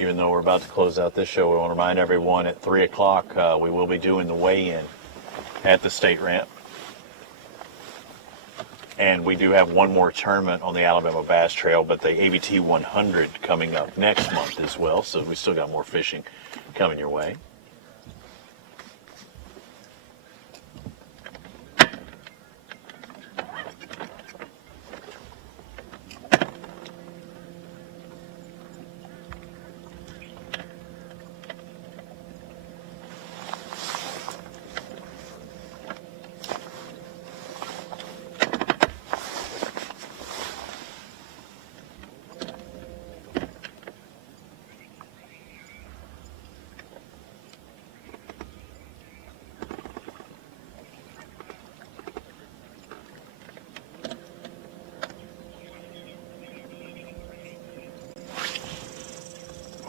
even though we're about to close out this show, we want to remind everyone at 3 o'clock we will be doing the weigh-in at the state ramp. And we do have one more tournament on the Alabama Bass Trail, but the ABT 100 coming up next month as well. So we still got more fishing coming your way.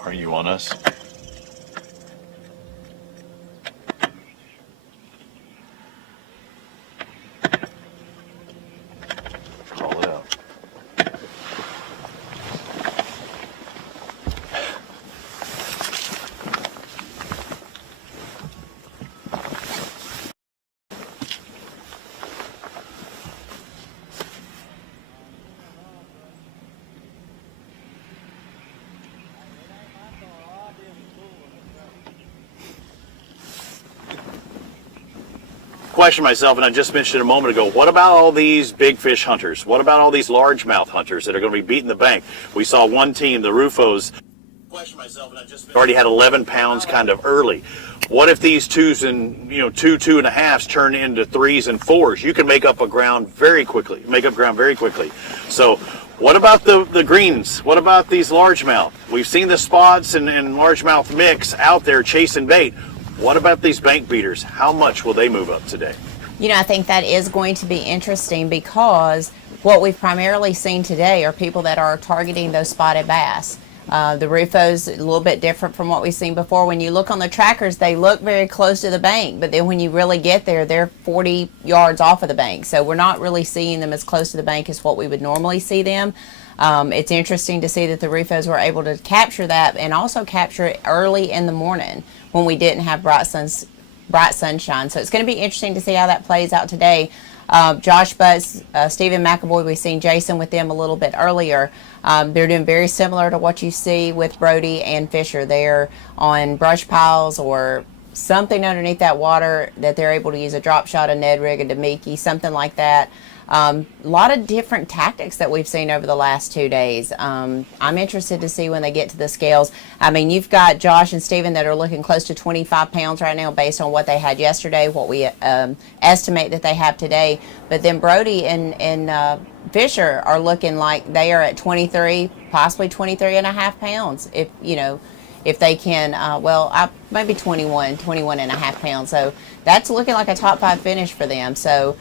Are you on us? Call it out. Question myself, and I just mentioned a moment ago, what about all these big fish hunters? What about all these largemouth hunters that are going to be beating the bank? We saw one team, the Rufos, already had 11 pounds kind of early. What if these twos and, 2.5s turn into 3s and 4s? You can make up ground very quickly. So what about the greens? What about these largemouth? We've seen the spots and largemouth mix out there chasing bait. What about these bank beaters? How much will they move up today? I think that is going to be interesting because what we've primarily seen today are people that are targeting those spotted bass. The Rufos, a little bit different from what we've seen before. When you look on the trackers, they look very close to the bank, but then when you really get there, they're 40 yards off of the bank. So we're not really seeing them as close to the bank as what we would normally see them. It's interesting to see that the Rufos were able to capture that and also capture it early in the morning when we didn't have bright sunshine. So it's going to be interesting to see how that plays out today. Josh Butts, Stephen McAvoy, we've seen Jason with them a little bit earlier. They're doing very similar to what you see with Brody and Fisher. They're on brush piles or something underneath that water that they're able to use a drop shot, a Ned rig, a Demiki, something like that. A lot of different tactics that we've seen over the last 2 days. I'm interested to see when they get to the scales. I mean, you've got Josh and Steven that are looking close to 25 pounds right now based on what they had yesterday, what we estimate that they have today. But then Brody and Fisher are looking like they are at 23, possibly 23 and a half pounds. If they can, maybe 21 and a half pounds. So that's looking like a top 5 finish for them. So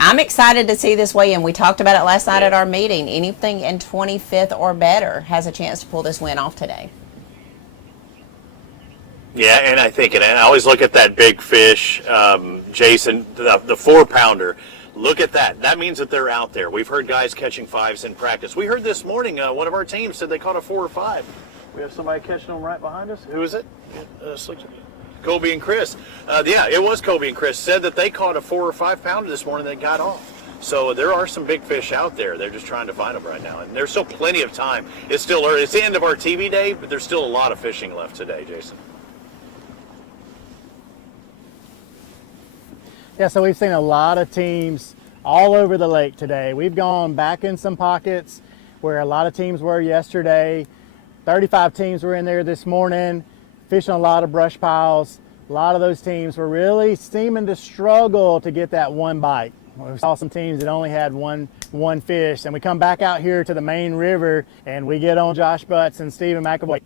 I'm excited to see this weigh-in. We talked about it last night at our meeting. Anything in 25th or better has a chance to pull this win off today. Yeah, and I think, and I always look at that big fish, Jason, the 4-pounder. Look at that. That means that they're out there. We've heard guys catching 5s in practice. We heard this morning one of our teams said they caught a 4 or 5. We have somebody catching them right behind us. Who is it? Kobe and Chris. It was Kobe and Chris. Said that they caught a 4 or 5 pounder this morning that got off. So there are some big fish out there. They're just trying to find them right now. And there's still plenty of time. It's still early. It's the end of our TV day, but there's still a lot of fishing left today, Jason. Yeah, so we've seen a lot of teams all over the lake today. We've gone back in some pockets where a lot of teams were yesterday. 35 teams were in there this morning, fishing a lot of brush piles. A lot of those teams were really seeming to struggle to get that one bite. We saw some teams that only had one fish, and we come back out here to the main river and we get on Josh Butts and Stephen McAvoy.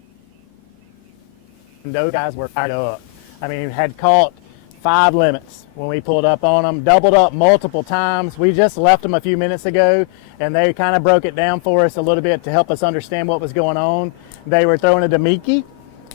And those guys were fired up. I mean, had caught 5 limits when we pulled up on them, doubled up multiple times. We just left them a few minutes ago and they kind of broke it down for us a little bit to help us understand what was going on. They were throwing a Demiki,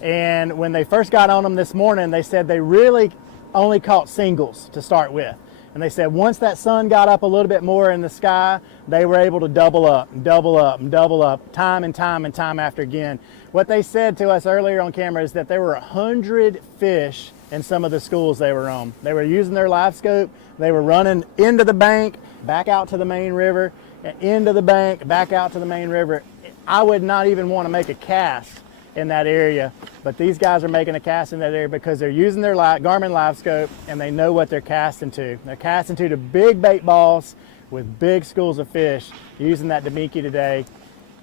and when they first got on them this morning, they said they really only caught singles to start with. And they said once that sun got up a little bit more in the sky, they were able to double up and double up and double up time and time and time after again. What they said to us earlier on camera is that there were 100 fish in some of the schools they were on. They were using their live scope. They were running into the bank, back out to the main river, into the bank, back out to the main river. I would not even want to make a cast in that area, but these guys are making a cast in that area because they're using their Garmin live scope and they know what they're casting to. They're casting to the big bait balls with big schools of fish using that Damiki today.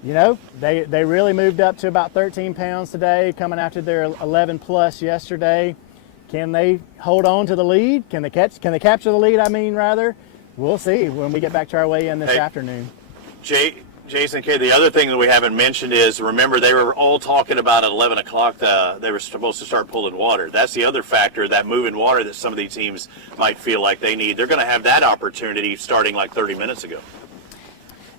You know, they really moved up to about 13 pounds today, coming after their 11 plus yesterday. Can they hold on to the lead? Can they capture the lead? I mean, rather, we'll see when we get back to our weigh-in this afternoon. Jason, Kay, the other thing that we haven't mentioned is, remember, they were all talking about at 11 o'clock they were supposed to start pulling water. That's the other factor, that moving water that some of these teams might feel like they need. They're going to have that opportunity starting like 30 minutes ago.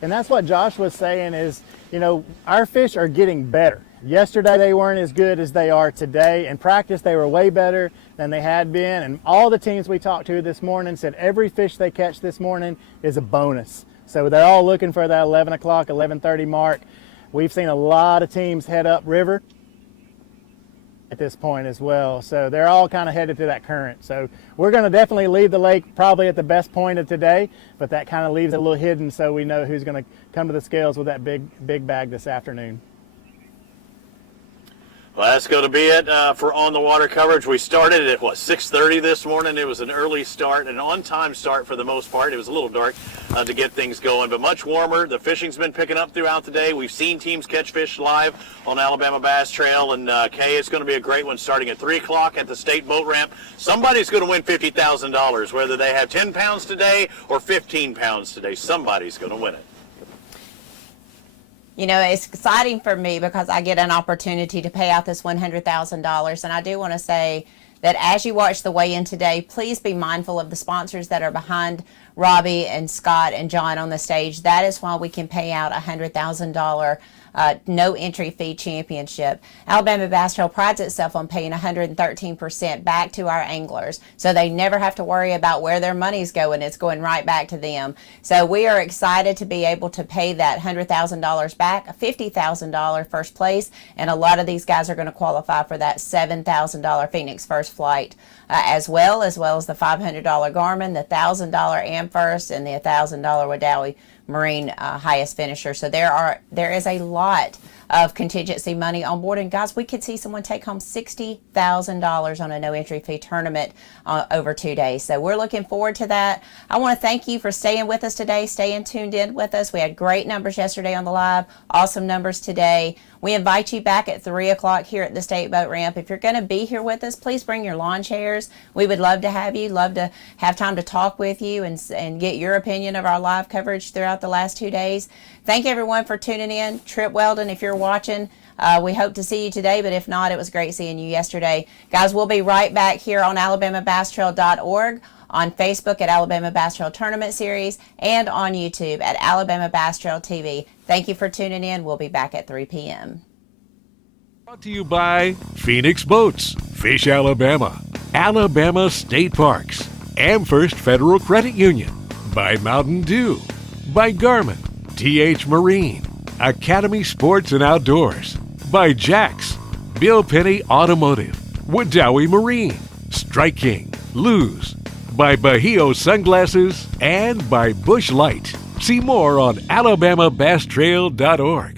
And that's what Josh was saying is, you know, our fish are getting better. Yesterday they weren't as good as they are today. In practice they were way better than they had been. And all the teams we talked to this morning said every fish they catch this morning is a bonus. So they're all looking for that 11 o'clock, 11:30 mark. We've seen a lot of teams head up river at this point as well. So they're all kind of headed to that current. So we're going to definitely leave the lake probably at the best point of today, but that kind of leaves it a little hidden so we know who's going to come to the scales with that big bag this afternoon. Well, that's going to be it for On the Water coverage. We started at, 6:30 this morning. It was an early start, an on-time start for the most part. It was a little dark to get things going, but much warmer. The fishing's been picking up throughout the day. We've seen teams catch fish live on Alabama Bass Trail, and Kay, it's going to be a great one starting at 3 o'clock at the state boat ramp. Somebody's going to win $50,000, whether they have 10 pounds today or 15 pounds today. Somebody's going to win it. You know, it's exciting for me because I get an opportunity to pay out this $100,000. And I do want to say that as you watch the weigh-in today, please be mindful of the sponsors that are behind Robbie and Scott and John on the stage. That is why we can pay out $100,000 no entry fee championship. Alabama Bass Trail prides itself on paying 113% back to our anglers, so they never have to worry about where their money's going. It's going right back to them. So we are excited to be able to pay that $100,000 back, a $50,000 first place, and a lot of these guys are going to qualify for that $7,000 Phoenix First Flight as well as the $500 Garmin, the $1,000 AmFirst, and the $1,000 Wadowee Marine highest finisher. So there is a lot of contingency money on board, and guys, we could see someone take home $60,000 on a no entry fee tournament over 2 days. So we're looking forward to that. I want to thank you for staying with us today, staying tuned in with us. We had great numbers yesterday on the live, awesome numbers today. We invite you back at 3 o'clock here at the State Boat Ramp. If you're going to be here with us, please bring your lawn chairs. We would love to have you, love to have time to talk with you and get your opinion of our live coverage throughout the last 2 days. Thank everyone for tuning in. Trip Weldon, if you're watching, we hope to see you today, but if not, it was great seeing you yesterday. Guys, we'll be right back here on AlabamaBassTrail.org, on Facebook at Alabama Bass Trail Tournament Series, and on YouTube at Alabama Bass Trail TV. Thank you for tuning in. We'll be back at 3 p.m. Brought to you by Phoenix Boats, Fish Alabama, Alabama State Parks, AmFirst Federal Credit Union, by Mountain Dew, by Garmin, TH Marine, Academy Sports and Outdoors, by Jax, Bill Penny Automotive, Wadowee Marine, Strike King, Luz, by Bahio Sunglasses, and by Bush Light. See more on AlabamaBassTrail.org.